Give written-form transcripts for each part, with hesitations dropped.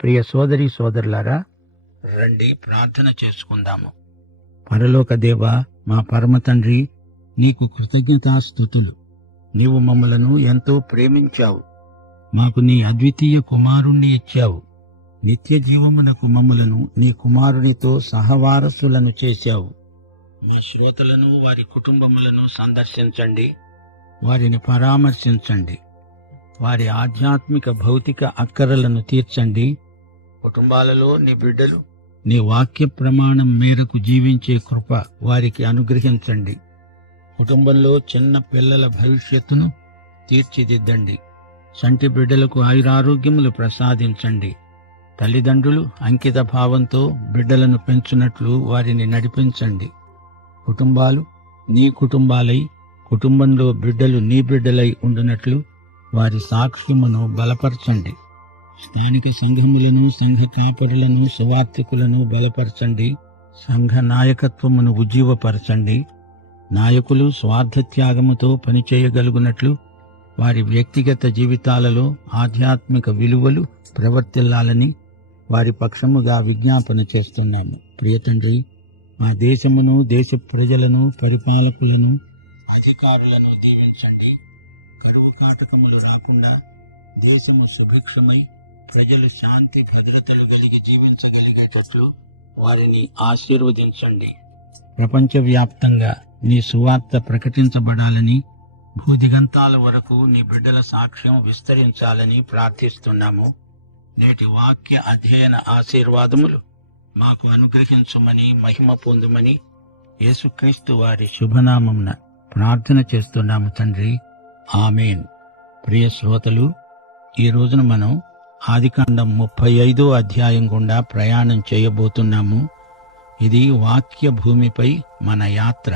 ప్రియ సోదరి సోదరులారా, రండి ప్రార్థన చేసుకుందాము. పరలోక దేవా, మా పరమ తండ్రి, నీకు కృతజ్ఞతాస్తుతులు. నీవు మమ్మలను ఎంతో ప్రేమించావు. మాకు నీ అద్వితీయ కుమారుణ్ణి ఇచ్చావు. నిత్య జీవమునకు మమ్మలను నీ కుమారునితో సహవారసులను చేశావు. మా శ్రోతలను, వారి కుటుంబములను సందర్శించండి, వారిని పరామర్శించండి. వారి ఆధ్యాత్మిక భౌతిక అక్కరలను తీర్చండి. కుటుంబాలలో నీ బిడ్డలు నీ వాక్య ప్రమాణం మేరకు జీవించే కృప వారికి అనుగ్రహించండి. కుటుంబంలో చిన్న పిల్లల భవిష్యత్తును తీర్చిదిద్దండి. చంటి బిడ్డలకు ఆయురారోగ్యములు ప్రసాదించండి. తల్లిదండ్రులు అంకిత భావంతో బిడ్డలను పెంచునట్లు వారిని నడిపించండి. కుటుంబాలు నీ కుటుంబాలై, కుటుంబంలో బిడ్డలు నీ బిడ్డలై ఉండునట్లు వారి సాక్ష్యమును బలపరచండి. స్థానిక సంఘములను, సంఘ కాపరులను, సువార్థికులను బలపరచండి. సంఘ నాయకత్వమును ఉజ్జీవపరచండి. నాయకులు స్వార్థత్యాగముతో పనిచేయగలుగునట్లు వారి వ్యక్తిగత జీవితాలలో ఆధ్యాత్మిక విలువలు ప్రవర్తిల్లాలని వారి పక్షముగా విజ్ఞాపన చేస్తున్నాము. ప్రియతండ్రి, మా దేశమును, దేశ ప్రజలను, పరిపాలకులను, అధికారులను దీవించండి. కరువు కాటకములు రాకుండా దేశము సుభిక్షమై ప్రజలు శాంతి భద్రతలు కలిగి జీవించగలిగేటట్లు వారిని ఆశీర్వదించండి. ప్రపంచవ్యాప్తంగా నీ సువార్త ప్రకటించబడాలని, భూదిగంతాల వరకు నీ బిడ్డల సాక్ష్యం విస్తరించాలని ప్రార్థిస్తున్నాము. నేటి వాక్య అధ్యయన ఆశీర్వాదములు మాకు అనుగ్రహించమని, మహిమ పొందుమని యేసుక్రీస్తు వారి శుభనామమున ప్రార్థన చేస్తున్నాము తండ్రి. ఆమేన్. ప్రియ శ్రోతలు, ఈ రోజున మనం ఆదికాండం 35వ అధ్యాయం గుండా ప్రయాణం చేయబోతున్నాము. ఇది వాక్య భూమిపై మన యాత్ర.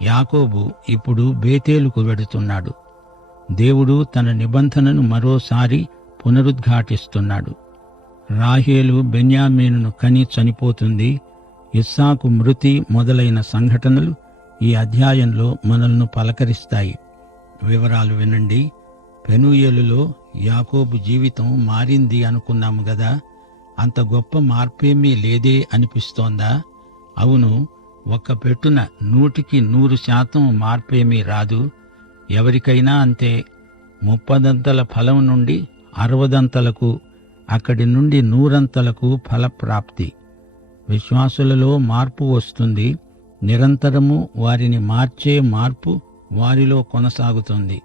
యాకోబు ఇప్పుడు బేతేలుకు వెడుతున్నాడు. దేవుడు తన నిబంధనను మరోసారి పునరుద్ఘాటిస్తున్నాడు. రాహేలు బెన్యామీనును కని చనిపోతుంది. ఇస్సాకు మృతి మొదలైన సంఘటనలు ఈ అధ్యాయంలో మనల్ని పలకరిస్తాయి. వివరాలు వినండి. పెనూయేలులో యాకోబు జీవితం మారింది అనుకున్నాము గదా. అంత గొప్ప మార్పేమీ లేదే అనిపిస్తోందా? అవును, ఒక్క పెట్టున 100% మార్పేమీ రాదు. ఎవరికైనా అంతే. 30 ఫలం నుండి 60 అక్కడి నుండి 100 ఫలప్రాప్తి. విశ్వాసులలో మార్పు వస్తుంది. నిరంతరము వారిని మార్చే మార్పు వారిలో కొనసాగుతుంది.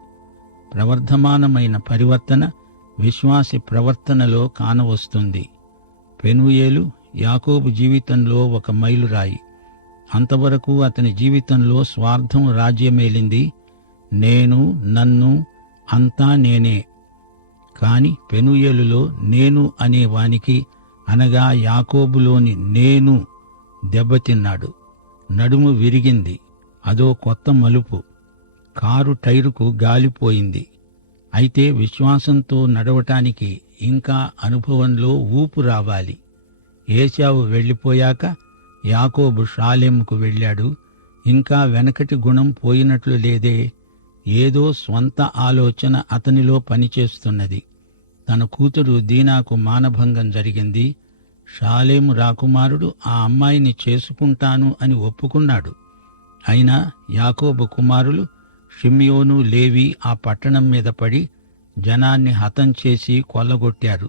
ప్రవర్ధమానమైన పరివర్తన విశ్వాసి ప్రవర్తనలో కానవస్తుంది. పెనూయేలు యాకోబు జీవితంలో ఒక మైలురాయి. అంతవరకు అతని జీవితంలో స్వార్థం రాజ్యమేలింది. నేను, నన్ను, అంతా నేనే. కాని పెనూయేలులో నేను అనే వానికి, అనగా యాకోబులోని నేను దెబ్బతిన్నాడు. నడుము విరిగింది. అదో కొత్త మలుపు. కారు టైరుకు గాలిపోయింది. అయితే విశ్వాసంతో నడవటానికి ఇంకా అనుభవంలో ఊపు రావాలి. ఏశావు వెళ్ళిపోయాక యాకోబు షాలెముకు వెళ్ళాడు. ఇంకా వెనకటి గుణం పోయినట్లు లేదే. ఏదో స్వంత ఆలోచన అతనిలో పనిచేస్తున్నది. తన కూతురు దీనాకు మానభంగం జరిగింది. షాలేము రాకుమారుడు ఆ అమ్మాయిని చేసుకుంటాను అని ఒప్పుకున్నాడు. అయినా యాకోబు కుమారులు షిమ్యోను, లేవి ఆ పట్టణం మీద పడి జనాన్ని హతం చేసి కొల్లగొట్టారు.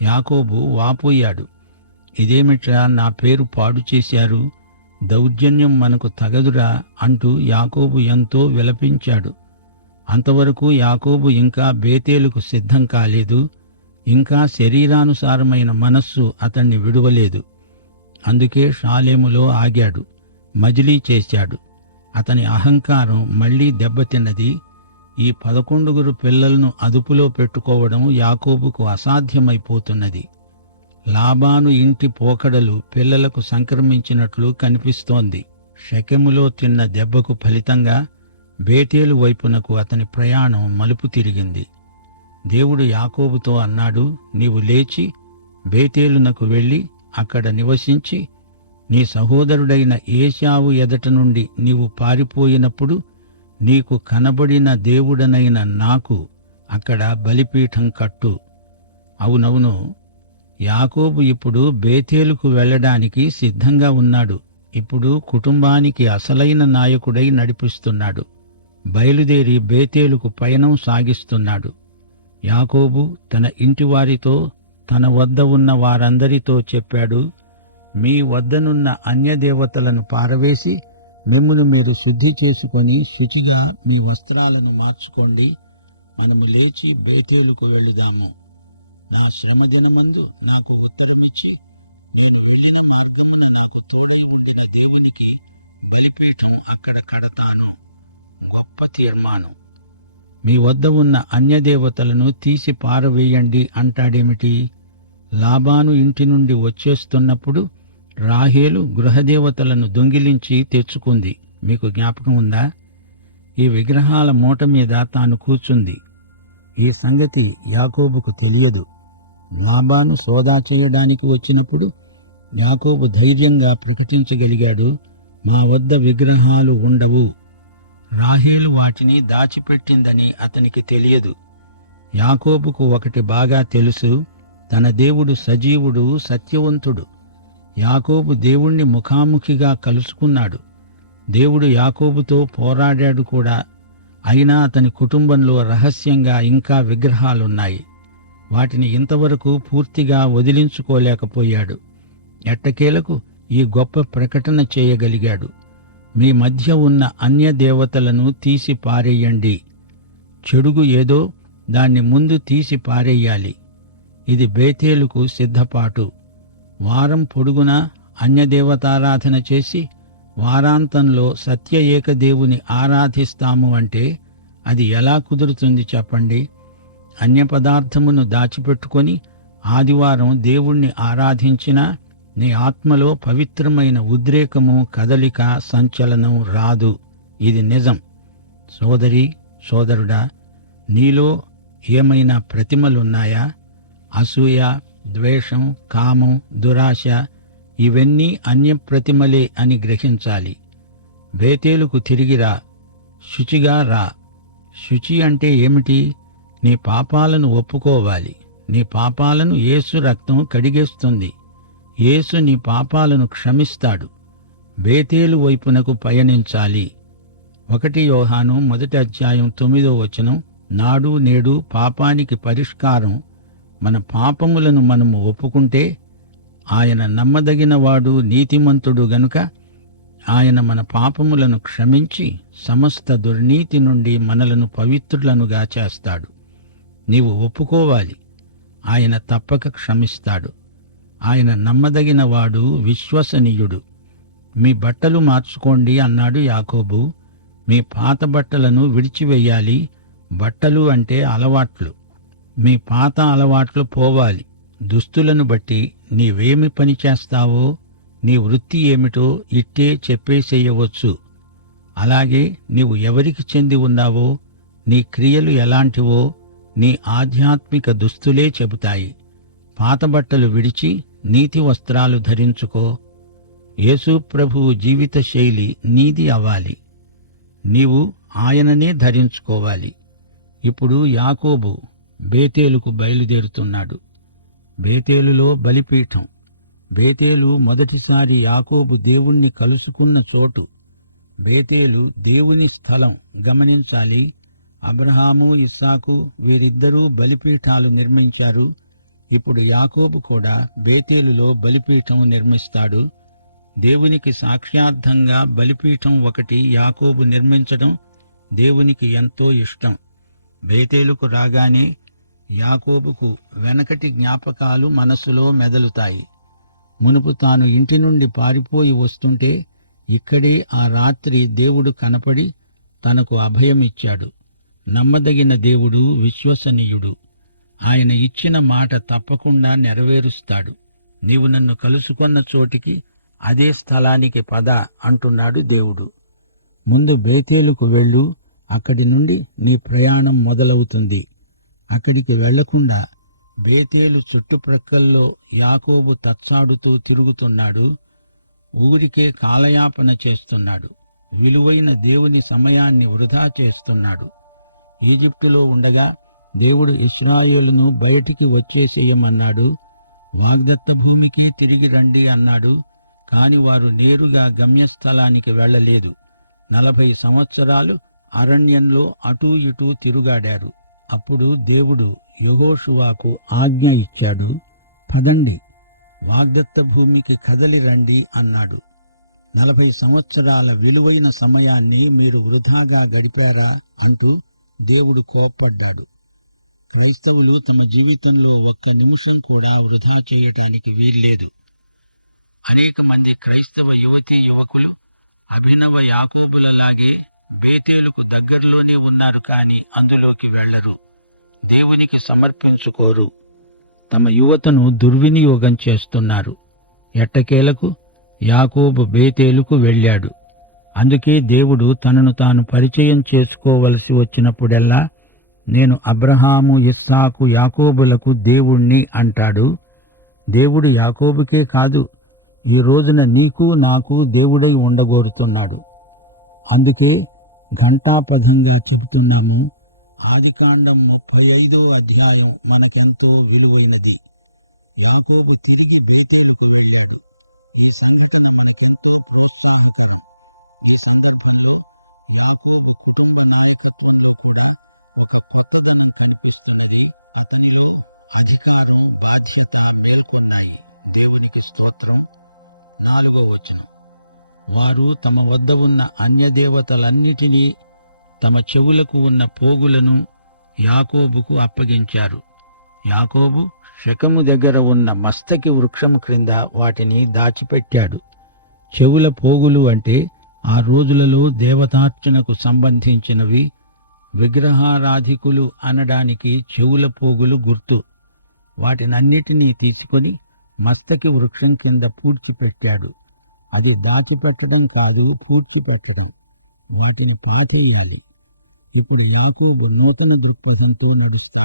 యాకోబు వాపోయాడు. ఇదేమిట్రా, నా పేరు పాడు చేశారు, దౌర్జన్యం మనకు తగదురా అంటూ యాకోబు ఎంతో విలపించాడు. అంతవరకు యాకోబు ఇంకా బేతేలుకు సిద్ధం కాలేదు. ఇంకా శరీరానుసారమైన మనస్సు అతన్ని విడువలేదు. అందుకే షాలేములో ఆగాడు. మజిలీ చేశాడు. అతని అహంకారం మళ్లీ దెబ్బతిన్నది. ఈ 11 పిల్లలను అదుపులో పెట్టుకోవడం యాకోబుకు అసాధ్యమైపోతున్నది. లాబాను ఇంటి పోకడలు పిల్లలకు సంక్రమించినట్లు కనిపిస్తోంది. షెకెములో తిన్న దెబ్బకు ఫలితంగా బేతేలు వైపునకు అతని ప్రయాణం మలుపు తిరిగింది. దేవుడు యాకోబుతో అన్నాడు, నీవు లేచి బేతేలునకు వెళ్ళి అక్కడ నివసించి, నీ సహోదరుడైన ఏశావు ఎదట నుండి నీవు పారిపోయినప్పుడు నీకు కనబడిన దేవుడనైన నాకు అక్కడ బలిపీఠం కట్టు. అవునవును, యాకోబు ఇప్పుడు బేతేలుకు వెళ్ళడానికి సిద్ధంగా ఉన్నాడు. ఇప్పుడు కుటుంబానికి అసలైన నాయకుడై నడిపిస్తున్నాడు. బయలుదేరి బేతేలుకు పయనం సాగిస్తున్నాడు. యాకోబు తన ఇంటివారితో, తన వద్ద ఉన్న వారందరితో చెప్పాడు, మీ వద్దనున్న అన్యదేవతలను పారవేసి మిమ్మును మీరు శుద్ధి చేసుకొని శుచిగా మీ వస్త్రాలను మార్చుకోండి. మనము లేచి బేతేలుకు వెళుదాము. నా శ్రమ దినమందు నాకు ఉత్తరమిచ్చి నేను వెళ్ళిన మార్గమున నాకు తోడై ఉండిన దేవునికి బలిపీఠం అక్కడ కడతాను. గొప్ప తీర్మానం. మీ వద్ద ఉన్న అన్యదేవతలను తీసి పారవేయండి అంటాడేమిటి? లాబాను ఇంటి నుండి వచ్చేస్తున్నప్పుడు రాహేలు గృహదేవతలను దొంగిలించి తెచ్చుకుంది. మీకు జ్ఞాపకం ఉందా? ఈ విగ్రహాల మూట మీద తాను కూర్చుంది. ఈ సంగతి యాకోబుకు తెలియదు. లాబాను సోదా చేయడానికి వచ్చినప్పుడు యాకోబు ధైర్యంగా ప్రకటించగలిగాడు, మా వద్ద విగ్రహాలు ఉండవు. రాహేలు వాటిని దాచిపెట్టిందని అతనికి తెలియదు. యాకోబుకు ఒకటి బాగా తెలుసు, తన దేవుడు సజీవుడు, సత్యవంతుడు. యాకోబు దేవుణ్ణి ముఖాముఖిగా కలుసుకున్నాడు. దేవుడు యాకోబుతో పోరాడాడు కూడా. అయినా అతని కుటుంబంలో రహస్యంగా ఇంకా విగ్రహాలున్నాయి. వాటిని ఇంతవరకు పూర్తిగా వదిలించుకోలేకపోయాడు. ఎట్టకేలకు ఈ గొప్ప ప్రకటన చేయగలిగాడు, మీ మధ్య ఉన్న అన్య దేవతలను తీసి పారేయండి. చెడుగు ఏదో దాన్ని ముందు తీసి పారేయాలి. ఇది బేతేలుకు సిద్ధపాటు. వారం పొడుగునా అన్యదేవతారాధన చేసి వారాంతంలో సత్య ఏకదేవుని ఆరాధిస్తాము అంటే అది ఎలా కుదురుతుంది చెప్పండి? అన్య పదార్థమును దాచిపెట్టుకొని ఆదివారం దేవుణ్ణి ఆరాధించినా నీ ఆత్మలో పవిత్రమైన ఉద్రేకము, కదలిక, సంచలనం రాదు. ఇది నిజం. సోదరి, సోదరుడా, నీలో ఏమైనా ప్రతిమలున్నాయా? అసూయ, ద్వేషం, కామం, దురాశ ఇవన్నీ అన్యప్రతిమలే అని గ్రహించాలి. బేతేలుకు తిరిగిరా, శుచిగా రా. శుచి అంటే ఏమిటి? నీ పాపాలను ఒప్పుకోవాలి. నీ పాపాలను యేసు రక్తం కడిగేస్తుంది. యేసు నీ పాపాలను క్షమిస్తాడు. బేతేలు వైపునకు పయనించాలి. 1 యోహాను 1:9 నాడు నేడు పాపానికి పరిష్కారం. మన పాపములను మనము ఒప్పుకుంటే ఆయన నమ్మదగినవాడు, నీతిమంతుడు గనుక ఆయన మన పాపములను క్షమించి సమస్త దుర్నీతి నుండి మనలను పవిత్రులనుగా చేస్తాడు. నీవు ఒప్పుకోవాలి. ఆయన తప్పక క్షమిస్తాడు. ఆయన నమ్మదగినవాడు, విశ్వసనీయుడు. మీ బట్టలు మార్చుకోండి అన్నాడు యాకోబు. మీ పాత బట్టలను విడిచివెయ్యాలి. బట్టలు అంటే అలవాట్లు. మీ పాత అలవాట్లు పోవాలి. దుస్తులను బట్టి నీవేమి పని చేస్తావో, నీ వృత్తి ఏమిటో ఇట్టే చెప్పేసేయవచ్చు. అలాగే నీవు ఎవరికి చెంది ఉన్నావో, నీ క్రియలు ఎలాంటివో నీ ఆధ్యాత్మిక దుస్తులే చెబుతాయి. పాత బట్టలు విడిచి నీతి వస్త్రాలు ధరించుకో. యేసు ప్రభువు జీవిత శైలి నీది అవ్వాలి. నీవు ఆయననే ధరించుకోవాలి. ఇప్పుడు యాకోబు బేతేలుకు బయలుదేరుతున్నాడు. బేతేలులో బలిపీఠం. బేతేలు మొదటిసారి యాకోబు దేవుణ్ణి కలుసుకున్న చోటు. బేతేలు దేవుని స్థలం. గమనించాలి, అబ్రహాము, ఇస్సాకు వీరిద్దరూ బలిపీఠాలు నిర్మించారు. ఇప్పుడు యాకోబు కూడా బేతేలులో బలిపీఠం నిర్మిస్తాడు. దేవునికి సాక్ష్యార్థంగా బలిపీఠం ఒకటి యాకోబు నిర్మించడం దేవునికి ఎంతో ఇష్టం. బేతేలుకు రాగానే యాకోబుకు వెనకటి జ్ఞాపకాలు మనసులో మెదలుతాయి. మునుపు తాను ఇంటి నుండి పారిపోయి వస్తుంటే ఇక్కడే ఆ రాత్రి దేవుడు కనపడి తనకు అభయమిచ్చాడు. నమ్మదగిన దేవుడు, విశ్వసనీయుడు. ఆయన ఇచ్చిన మాట తప్పకుండా నెరవేరుస్తాడు. నీవు నన్ను కలుసుకొన్న చోటికి, అదే స్థలానికి పద అంటున్నాడు దేవుడు. ముందు బేతేలుకు వెళ్ళు, అక్కడి నుండి నీ ప్రయాణం మొదలవుతుంది. అక్కడికి వెళ్లకుండా బేతేలు చుట్టుప్రక్కల్లో యాకోబు తచ్చాడుతూ తిరుగుతున్నాడు. ఊరికే కాలయాపన చేస్తున్నాడు. విలువైన దేవుని సమయాన్ని వృధా చేస్తున్నాడు. ఈజిప్టులో ఉండగా దేవుడు ఇశ్రాయేలును బయటికి వచ్చేసేయమన్నాడు. వాగ్దత్త భూమికే తిరిగి రండి అన్నాడు. కాని వారు నేరుగా గమ్యస్థలానికి వెళ్లలేదు. 40 సంవత్సరాలు అరణ్యంలో అటూ ఇటూ తిరుగాడారు. అప్పుడు దేవుడు యెహోషువకు ఆజ్ఞ ఇచ్చాడు. పదండి, వాగ్దత్త భూమికి కదలి రండి అన్నాడు. 40 సంవత్సరాల విలువైన సమయాన్ని మీరు వృధాగా గడిపారా అంటూ దేవుడు కోప్పడ్డాడు. క్రైస్తవులు తమ జీవితంలో ఒక్క నిమిషం కూడా వృధా చేయటానికి వీల్లేదు. అనేక మంది క్రైస్తవ యువతీ యువకులు అభినవ యాకోబులలాగే బేతేలుకు దగ్గరలోనే ఉన్నారు, కానీ అందులోకి వెళ్లరు, దేవునికి సమర్పించుకోరు. తమ యువతను దుర్వినియోగం చేస్తున్నారు. ఎట్టకేలకు యాకోబు బేతేలుకు వెళ్ళాడు. అందుకే దేవుడు తనను తాను పరిచయం చేసుకోవలసి వచ్చినప్పుడెల్లా నేను అబ్రహాము, ఇస్సాకు, యాకోబులకు దేవుణ్ణి అంటాడు. దేవుడు యాకోబుకే కాదు, ఈ రోజున నీకు నాకు దేవుడై ఉండగోరుతున్నాడు. అందుకే ఘంటాపథంగా చెబుతున్నాము, ఆదికాండం 35వ అధ్యాయం మనకెంతో విలువైనది. యాకోబు తిరిగి బేతేలుకు అధికారం, బాధ్యత మేల్కొన్నాయి. దేవునికి స్తోత్రం. 4వ వచనం, వారు తమ వద్ద ఉన్న అన్యదేవతలన్నిటినీ, తమ చెవులకు ఉన్న పోగులను యాకోబుకు అప్పగించారు. యాకోబు షెకెము దగ్గర ఉన్న మస్తకి వృక్షం క్రింద వాటిని దాచిపెట్టాడు. చెవుల పోగులు అంటే ఆ రోజులలో దేవతార్చనకు సంబంధించినవి. విగ్రహారాధికులు అనడానికి చెవుల పోగులు గుర్తు. వాటినన్నిటినీ తీసుకొని మస్తకి వృక్షం కింద పూడ్చిపెట్టాడు. అది బాచిపెట్టడం కాదు, పూడ్చిపెట్టడం. వాటిని తోటేయాలి. ఇప్పుడు యాకోబు నూతన దృక్పథంతో నడుస్తాడు.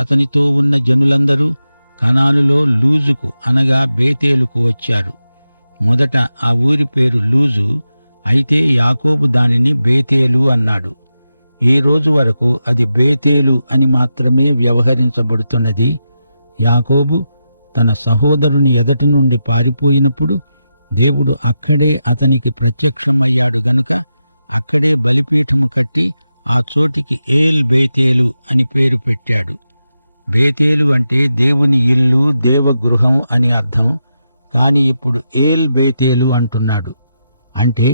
అతనితో ఉన్న జనులందరూ కనానులో లూజుకు అనగా బేతేలుకు వచ్చారు. మొదట ఆ ఊరి పేరు లూజు, అయితే యాకోబు దానిని బేతేలు అన్నాడు. ఈ రోజు వరకు అది బేతేలు అని మాత్రమే వ్యవహరించబడుతున్నది. యాకోబు తన సహోదరుని ఎదుటి నుండి పారిపోయినప్పుడు దేవుడు అక్కడే అతనికి ప్రత్యక్ష దేవుని ఇల్లు, దేవగృహం అని అర్థం. కానీ ఇప్పుడు ఏల్ బేతేలు అంటున్నాడు, అంటే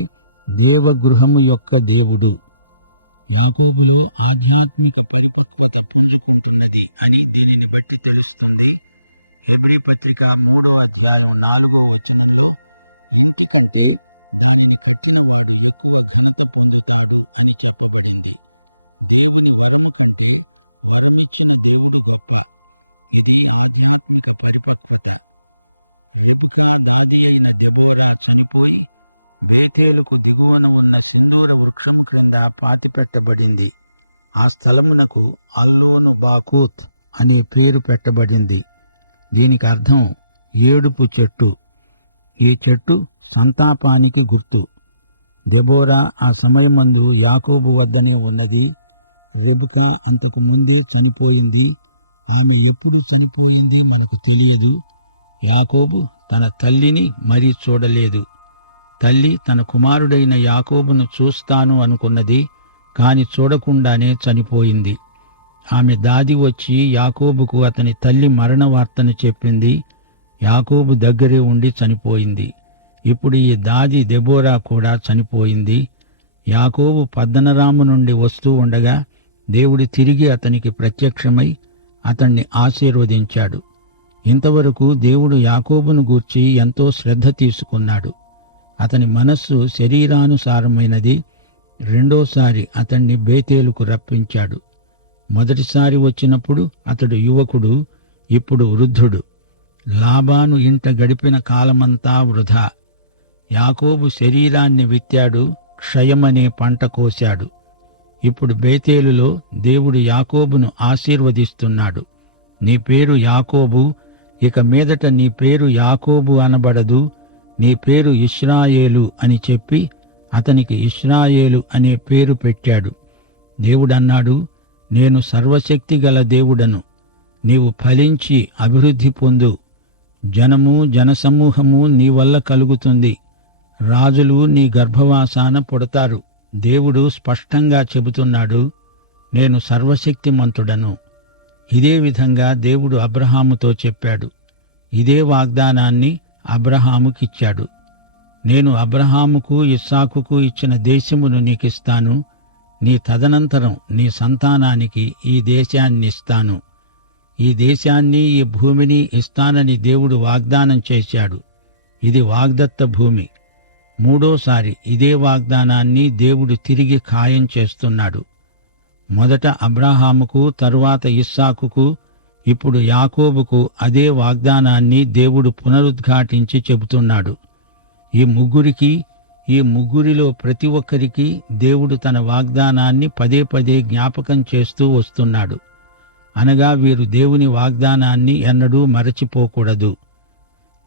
దేవగృహము యొక్క దేవుడు. యాకోబులో ఆధ్యాత్మిక పరిపక్వత పుంజుకుంటున్నది అని దీనిని బట్టి తెలుస్తుంది. హెబ్రీ పత్రిక 3వ అధ్యాయం 4వ వచనంలో ఎందుకంటే దానిని కట్టిన వాడు ఎక్కువ ఘనత పొందుతాడు అని చెప్పబడింది. దేవుని వలన గొప్ప, వరమిచ్చిన దేవుని గొప్ప. ఇది ఆధ్యాత్మిక పరిపక్వత. ఎబ్కాయీని అయిన దెబోరా చనిపోయి బేతేలుకు దిగువన ఉన్న సింధూర వృక్షం క్రింద పాతిపెట్టబడింది. ఆ స్థలమునకు అల్లోను బాకూత్ అనే పేరు పెట్టబడింది. దీనికి అర్థం ఏడుపు చెట్టు. ఈ చెట్టు సంతాపానికి గుర్తు. దెబోరా ఆ సమయమందు యాకోబు వద్దనే ఉన్నది. రెబెకా అంతకు ముందే చనిపోయింది. ఆమె ఎప్పుడు చనిపోయింది మనకు తెలియదు. యాకోబు తన తల్లిని మరీ చూడలేదు. తల్లి తన కుమారుడైన యాకోబును చూస్తాను అనుకున్నది, కాని చూడకుండానే చనిపోయింది. ఆమె దాది వచ్చి యాకోబుకు అతని తల్లి మరణ వార్తను చెప్పింది. యాకోబు దగ్గరే ఉండి చనిపోయింది. ఇప్పుడు ఈ దాది దెబోరా కూడా చనిపోయింది. యాకోబు పద్దనరాము నుండి వస్తూ ఉండగా దేవుడు తిరిగి అతనికి ప్రత్యక్షమై అతణ్ణి ఆశీర్వదించాడు. ఇంతవరకు దేవుడు యాకోబును గూర్చి ఎంతో శ్రద్ధ తీసుకున్నాడు. అతని మనస్సు శరీరానుసారమైనది. రెండోసారి అతణ్ణి బేతేలుకు రప్పించాడు. మొదటిసారి వచ్చినప్పుడు అతడు యువకుడు, ఇప్పుడు వృద్ధుడు. లాబాను ఇంట గడిపిన కాలమంతా వృధా. యాకోబు శరీరాన్ని విత్తాడు, క్షయమనే పంట కోశాడు. ఇప్పుడు బేతేలులో దేవుడు యాకోబును ఆశీర్వదిస్తున్నాడు. నీ పేరు యాకోబు, ఇక మీదట నీ పేరు యాకోబు అనబడదు, నీ పేరు ఇశ్రాయేలు అని చెప్పి అతనికి ఇశ్రాయేలు అనే పేరు పెట్టాడు. దేవుడన్నాడు, నేను సర్వశక్తిగల దేవుడను, నీవు ఫలించి అభివృద్ధి పొందు, జనము జనసమూహము నీ వల్ల కలుగుతుంది, రాజులు నీ గర్భవాసాన పుడతారు. దేవుడు స్పష్టంగా చెబుతున్నాడు, నేను సర్వశక్తిమంతుడను. ఇదే విధంగా దేవుడు అబ్రహాముతో చెప్పాడు. ఇదే వాగ్దానాన్ని అబ్రహాముకిచ్చాడు. నేను అబ్రహాముకు ఇస్సాకుకు ఇచ్చిన దేశమును నీకిస్తాను, నీ తదనంతరం నీ సంతానానికి ఈ దేశాన్నిస్తాను. ఈ దేశాన్ని, ఈ భూమిని ఇస్తానని దేవుడు వాగ్దానం చేశాడు. ఇది వాగ్దత్త భూమి. మూడోసారి ఇదే వాగ్దానాన్ని దేవుడు తిరిగి ఖాయం చేస్తున్నాడు. మొదట అబ్రాహాముకు, తరువాత ఇస్సాకుకు, ఇప్పుడు యాకోబుకు అదే వాగ్దానాన్ని దేవుడు పునరుద్ఘాటించి చెబుతున్నాడు. ఈ ముగ్గురిలో ప్రతి ఒక్కరికి దేవుడు తన వాగ్దానాన్ని పదే పదే జ్ఞాపకం చేస్తూ వస్తున్నాడు. అనగా వీరు దేవుని వాగ్దానాన్ని ఎన్నడూ మరచిపోకూడదు.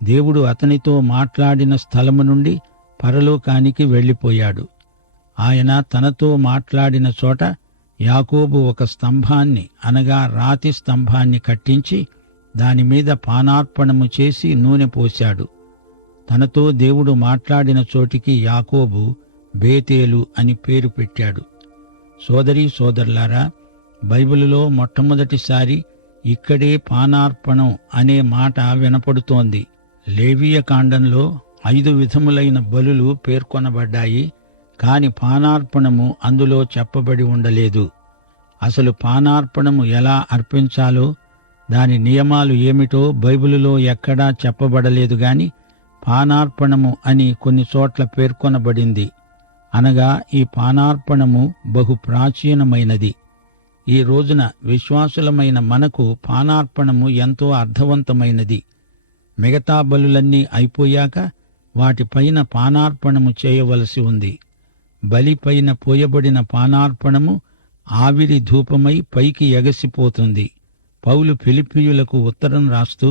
దేవుడు అతనితో మాట్లాడిన స్థలము నుండి పరలోకానికి వెళ్ళిపోయాడు. ఆయన తనతో మాట్లాడిన చోట యాకోబు ఒక స్తంభాన్ని, అనగా రాతి స్తంభాన్ని కట్టించి దానిమీద పానార్పణము చేసి నూనె పోశాడు. తనతో దేవుడు మాట్లాడిన చోటికి యాకోబు బేతేలు అని పేరు పెట్టాడు. సోదరీ సోదరులారా, బైబిలులో మొట్టమొదటిసారి ఇక్కడే పానార్పణం అనే మాట వినపడుతోంది. లేవీయ కాండంలో 5 విధములైన బలులు పేర్కొనబడ్డాయి, కాని పానార్పణము అందులో చెప్పబడి ఉండలేదు. అసలు పానార్పణము ఎలా అర్పించాలో, దాని నియమాలు ఏమిటో బైబిలులో ఎక్కడా చెప్పబడలేదు గాని పానార్పణము అని కొన్ని చోట్ల పేర్కొనబడింది. అనగా ఈ పానార్పణము బహు ప్రాచీనమైనది. ఈ రోజున విశ్వాసులమైన మనకు పానార్పణము ఎంతో అర్థవంతమైనది. మిగతా బలులన్నీ అయిపోయాక వాటిపైన పానార్పణము చేయవలసి ఉంది. బలిపైన పోయబడిన పానార్పణము ఆవిరి ధూపమై పైకి ఎగసిపోతుంది. పౌలు ఫిలిప్పీయులకు ఉత్తరం రాస్తూ,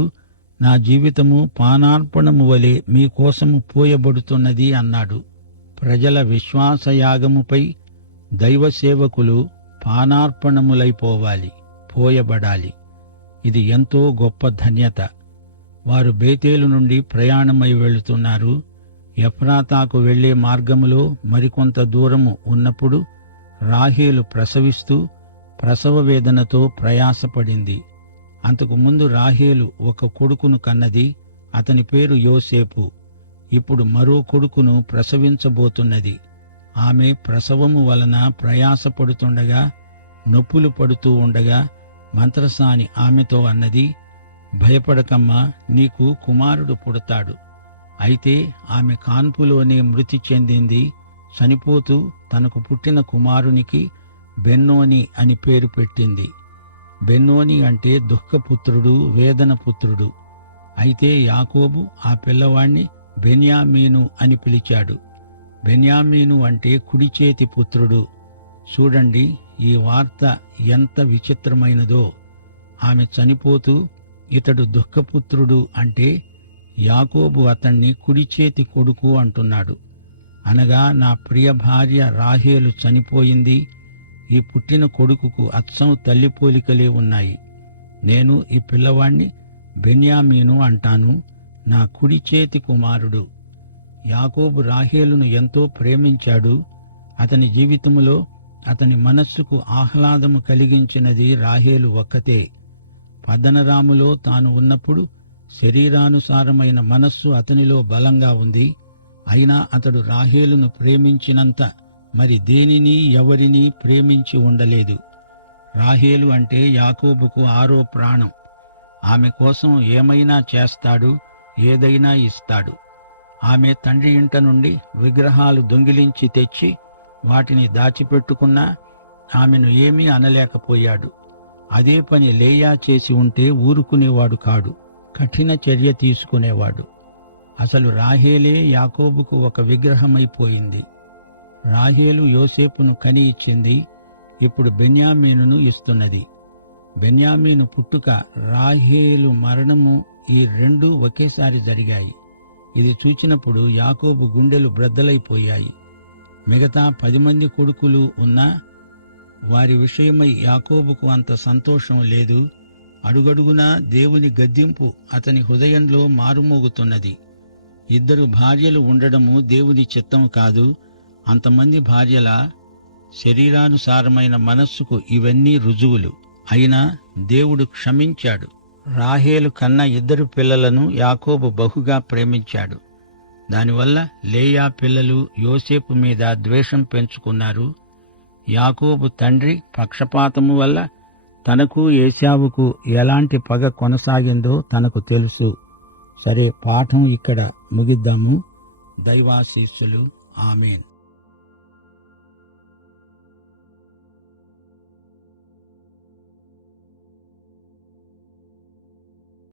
నా జీవితము పానార్పణము వలె మీకోసము పోయబడుతున్నది అన్నాడు. ప్రజల విశ్వాసయాగముపై దైవ సేవకులు పానార్పణములైపోవాలి, పోయబడాలి. ఇది ఎంతో గొప్ప ధన్యత. వారు బేతేలు నుండి ప్రయాణమై వెళుతున్నారు. ఎఫ్రాతాకు వెళ్లే మార్గములో మరికొంత దూరము ఉన్నప్పుడు రాహేలు ప్రసవిస్తూ ప్రసవ వేదనతో ప్రయాసపడింది. అంతకుముందు రాహేలు ఒక కొడుకును కన్నది. అతని పేరు యోసేపు. ఇప్పుడు మరో కొడుకును ప్రసవించబోతున్నది. ఆమె ప్రసవము వలన ప్రయాసపడుతుండగా, నొప్పులు పడుతూ ఉండగా మంత్రసాని ఆమెతో అన్నది, భయపడకమ్మా, నీకు కుమారుడు పుడతాడు. అయితే ఆమె కాన్పులోనే మృతి చెందింది. చనిపోతూ తనకు పుట్టిన కుమారునికి బెన్నోని అని పేరు పెట్టింది. బెన్నోని అంటే దుఃఖపుత్రుడు, వేదనపుత్రుడు. అయితే యాకోబు ఆ పిల్లవాణ్ణి బెన్యామీను అని పిలిచాడు. బెన్యామీను అంటే కుడిచేతి పుత్రుడు. చూడండి, ఈ వార్త ఎంత విచిత్రమైనదో. ఆమె చనిపోతూ ఇతడు దుఃఖపుత్రుడు అంటే యాకోబు అతణ్ణి కుడిచేతి కొడుకు అంటున్నాడు. అనగా నా ప్రియ భార్య రాహేలు చనిపోయింది. ఈ పుట్టిన కొడుకుకు అచ్చం తల్లి పోలికలే ఉన్నాయి. నేను ఈ పిల్లవాణ్ణి బెన్యామీను అంటాను, నా కుడి చేతి కుమారుడు. యాకోబు రాహేలును ఎంతో ప్రేమించాడు. అతని జీవితంలో అతని మనస్సుకు ఆహ్లాదము కలిగించినది రాహేలు ఒక్కతే. పద్దనరాములో తాను ఉన్నప్పుడు శరీరానుసారమైన మనస్సు అతనిలో బలంగా ఉంది. అయినా అతడు రాహేలును ప్రేమించినంత మరి దేనిని ఎవరినీ ప్రేమించి ఉండలేదు. రాహేలు అంటే యాకోబుకు 6వ ప్రాణం. ఆమె కోసం ఏమైనా చేస్తాడు, ఏదైనా ఇస్తాడు. ఆమె తండ్రి ఇంట నుండి విగ్రహాలు దొంగిలించి తెచ్చి వాటిని దాచిపెట్టుకున్నా ఆమెను ఏమీ అనలేకపోయాడు. అదే పని లేయా చేసి ఉంటే ఊరుకునేవాడు కాడు, కఠిన చర్య తీసుకునేవాడు. అసలు రాహేలే యాకోబుకు ఒక విగ్రహమైపోయింది. రాహేలు యోసేపును కని ఇచ్చింది, ఇప్పుడు బెన్యామీనును ఇస్తున్నది. బెన్యామీను పుట్టుక, రాహేలు మరణము ఈ రెండూ ఒకేసారి జరిగాయి. ఇది చూచినప్పుడు యాకోబు గుండెలు బ్రద్దలైపోయాయి. మిగతా 10 మంది కొడుకులు ఉన్నా వారి విషయమై యాకోబుకు అంత సంతోషం లేదు. అడుగడుగునా దేవుని గద్దింపు అతని హృదయంలో మారుమోగుతున్నది. 2 భార్యలు ఉండడము దేవుని చిత్తం కాదు. అంతమంది భార్యల శరీరానుసారమైన మనస్సుకు ఇవన్నీ రుజువులు. అయినా దేవుడు క్షమించాడు. రాహేలు కన్న 2 పిల్లలను యాకోబు బహుగా ప్రేమించాడు. దానివల్ల లేయా పిల్లలు యోసేపు మీద ద్వేషం పెంచుకున్నారు. యాకోబు తండ్రి పక్షపాతము వల్ల తనకు ఏశావుకు ఎలాంటి పగ కొనసాగిందో తనకు తెలుసు. సరే, పాఠం ఇక్కడ ముగిద్దాము. దైవాశీస్సులు. ఆమేన్.